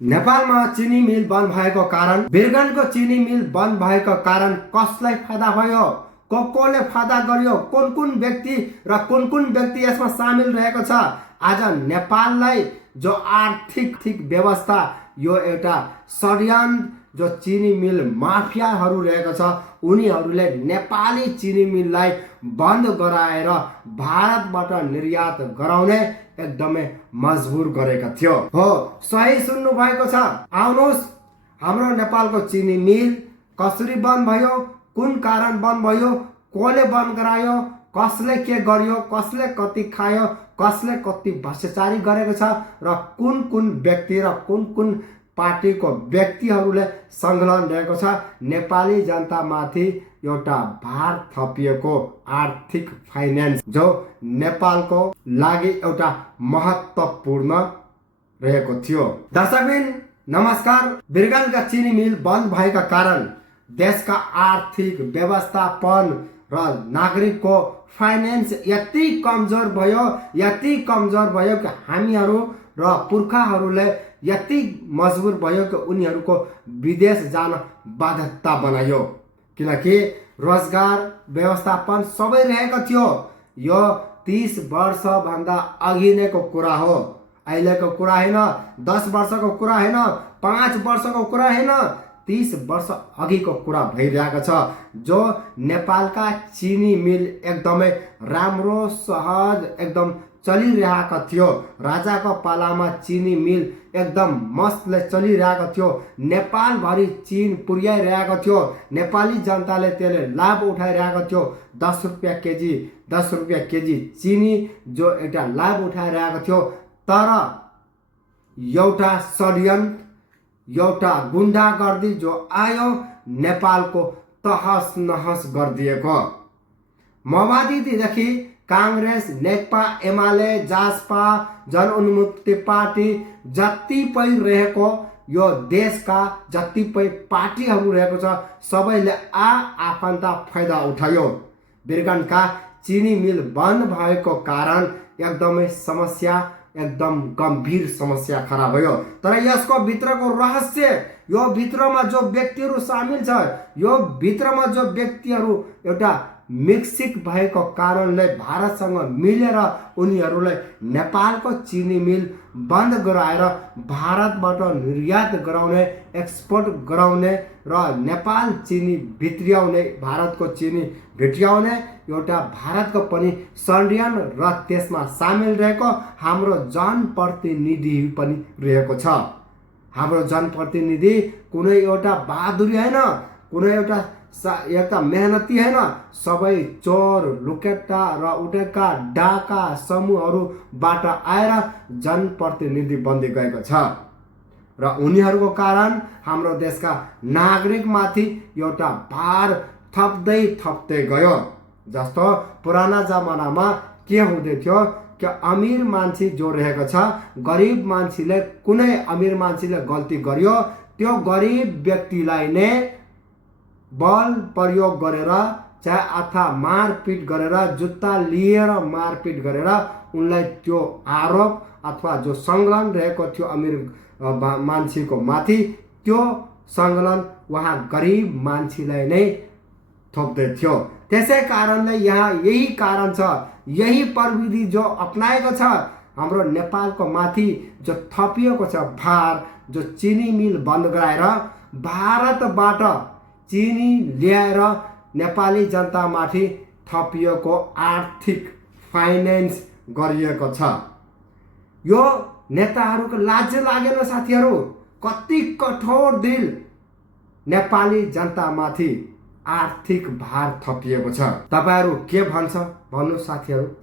नेपालमा चिनी मिल बन्द भएको कारण, वीरगञ्जको चिनी मिल बन्द भएको कारण कसलाई फाइदा भयो, कसले फाइदा गर्यो, कुन कुन व्यक्ति र कुन कुन व्यक्ति यसमा सामेल रहेको छ। आज नेपाललाई जो आर्थिक व्यवस्था यो एउटा षड्यन्त्र जो चिनी मिल माफियाहरू रहेको छ, उनीहरूले नेपाली चिनी मिललाई बन्द गराएर भारतबाट निर्यात गराउने एकदमै मजबुर गरेका थियो। हो, सही सुन्नु भएको छ। आउनुहोस्, हाम्रो नेपालको चिनी मिल कसरी बन्द भयो, कुन कारण बन्द भयो, कसले बन्द गरायो, कसले के गर्यो, कसले कति खायो, कसले कति भ्रष्टाचारी गरेको छ र कुन कुन व्यक्ति र कुन कुन पार्टीको व्यक्तिहरूले संलग्न रहेको छ। नेपाली जनतामाथि एउटा भार थपिएको आर्थिक फाइनेन्स जो नेपालको लागि एउटा महत्त्वपूर्ण रहेको थियो। दर्शकबिन नमस्कार। वीरगञ्जका चिनी मिल बन्द भएका कारण देशका आर्थिक व्यवस्थापन र नागरिकको फाइनेन्स यति कमजोर भयो कि हामीहरू र पुर्खाहरूले यति मजबुर भयो कि उनीहरूको विदेश जान बाध्यता बनायो, किनकि रोजगार व्यवस्थापन सबै रहेको थियो। यो 30 वर्षभन्दा अघि नैको कुरा हो, अहिलेको कुरा होइन, 10 वर्षको कुरा होइन, 5 वर्षको कुरा होइन, 30 वर्ष अघिको कुरा भइरहेको छ। जो नेपालका चिनी मिल एकदमै राम्रो सहज एकदम चलिरहेको थियो। राजाको पालामा चिनी मिल एकदम मस्तले चलिरहेको थियो। नेपालभरि चिन पुर्याइरहेको थियो। नेपाली जनताले त्यसले लाभ उठाइरहेको थियो। 10 रुपियाँ केजी चिनी जो एउटा लाभ उठाइरहेको थियो। तर एउटा षड्यन्त्र, एउटा गुन्डागर्दी जो आयो, नेपालको तहस नहस गरिदिएको। माओवादीदेखि कांग्रेस, नेकपा, एमाले, जासपा, जनउन्मुक्ति पार्टी जति पनि रहेको यो देशका जति पनि पार्टीहरू रहेको छ, सबैले आफन्त फाइदा उठायो। वीरगञ्जका चिनी मिल बन्द भएको कारण एकदमै समस्या, एकदम गम्भीर समस्या खडा भयो। तर यसको भित्रको रहस्य, यो भित्रमा जो व्यक्तिहरू सामेल छ, यो भित्रमा जो व्यक्तिहरू एउटा मिक्सिक भएको कारणले भारतसँग मिलेर उनीहरूले नेपालको चिनी मिल बन्द गराएर भारतबाट निर्यात गराउने, एक्सपोर्ट गराउने र नेपाल चिनी भित्र्याउने, भारतको चिनी भित्र्याउने एउटा भारतको पनि षड्यन्त्र र त्यसमा सामेल रहेको हाम्रो जनप्रतिनिधि पनि रहेको छ। हाम्रो जनप्रतिनिधि कुनै एउटा बहादुरी होइन, कुनै एउटा मेहनती होइन, सबै चोर, लुकेटा र उटेका डाका समूहहरूबाट आएर जनप्रतिनिधि बन्दै गएको छ र उनीहरूको कारण हाम्रो देशका नागरिकमाथि एउटा भार थप्दै गयो। जस्तो पुराना जमानामा के हुँदै थियो कि अमीर मान्छे जो रहेको छ, गरिब मान्छेले, कुनै अमीर मान्छेले गल्ती गर्यो, त्यो गरिब व्यक्तिलाई नै बल प्रयोग गरेर, चाहे अथवा मारपिट गरेर, जुत्ता लिएर मारपिट गरेर उनलाई त्यो आरोप अथवा जो संलग्न रहेको थियो अमीर मान्छेको माथि, त्यो संलग्न वहाँ गरिब मान्छेलाई नै थप्दै थियो। त्यसै कारणले यहाँ यही कारण छ, यही प्रविधि जो अपनाएको छ हाम्रो नेपालको माथि, जो थपिएको छ भार, जो चिनी मिल बन्द गराएर भारतबाट चिनी ल्याएर नेपाली जनतामाथि थपिएको आर्थिक फाइनेन्स गरिएको छ। यो नेताहरूको लाज लागेन साथीहरू, कति कठोर दिल नेपाली जनतामाथि आर्थिक भार थपिएको छ। तपाईहरू के भन्छ भन्नु साथीहरू।